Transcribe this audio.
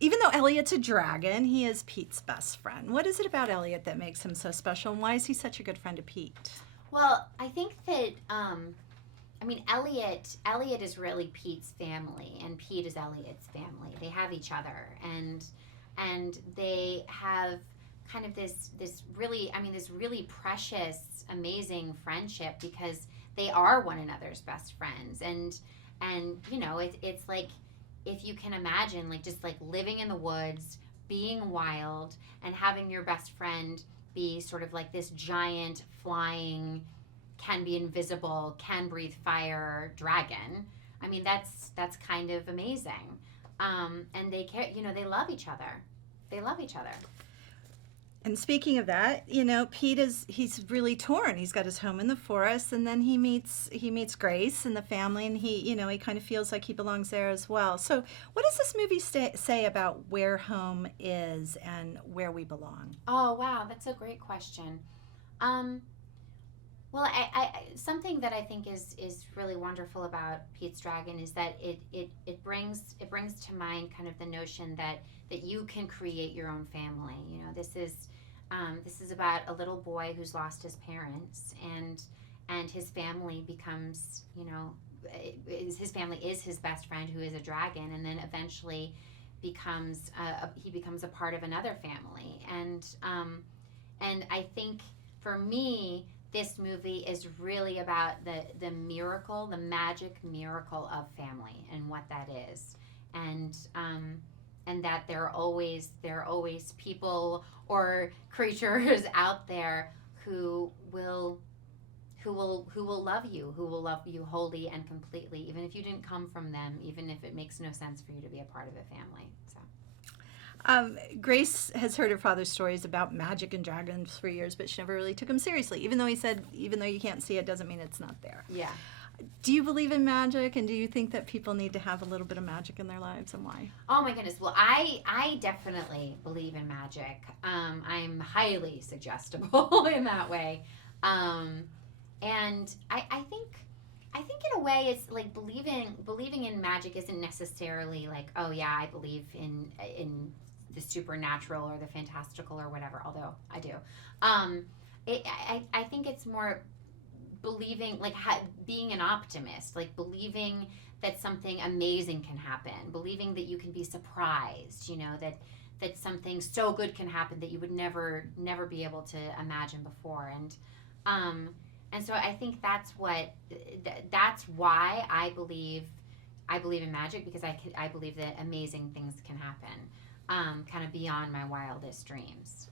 Even though Elliott's a dragon, he is Pete's best friend. What is it about Elliott that makes him so special, and why is he such a good friend to Pete? Well, I think that Elliott is really Pete's family, and Pete is Elliott's family. They have each other, and they have kind of this really precious, amazing friendship because they are one another's best friends, and it's like, if you can imagine, like, just like living in the woods, being wild, and having your best friend be sort of like this giant flying, can be invisible, can breathe fire dragon. I mean, that's kind of amazing. And they care, they love each other. They love each other. And speaking of that, Pete he's really torn. He's got his home in the forest, and then he meets Grace and the family, and he kind of feels like he belongs there as well. So what does this movie say about where home is and where we belong? Oh, wow, that's a great question. Well, I something that I think is really wonderful about Pete's Dragon is that it brings to mind kind of the notion that you can create your own family. This is about a little boy who's lost his parents, and his family becomes, his family is his best friend, who is a dragon, and then eventually becomes a part of another family. And I think for me, this movie is really about the miracle, the magic miracle of family and what that is, and that there are always people or creatures out there who will love you, wholly and completely, even if you didn't come from them, even if it makes no sense for you to be a part of a family. So. Grace has heard her father's stories about magic and dragons for years, but she never really took him seriously. Even though he said, even though you can't see it, doesn't mean it's not there. Yeah. Do you believe in magic, and do you think that people need to have a little bit of magic in their lives, and why? Oh my goodness. Well, I definitely believe in magic. I'm highly suggestible in that way. And I think in a way it's like believing in magic isn't necessarily like, oh yeah, I believe in the supernatural or the fantastical or whatever, although I do. I think it's more believing, like being an optimist, like believing that something amazing can happen, believing that you can be surprised, that something so good can happen that you would never be able to imagine before. And so I think that's why I believe in magic, because I believe that amazing things can happen, kind of beyond my wildest dreams.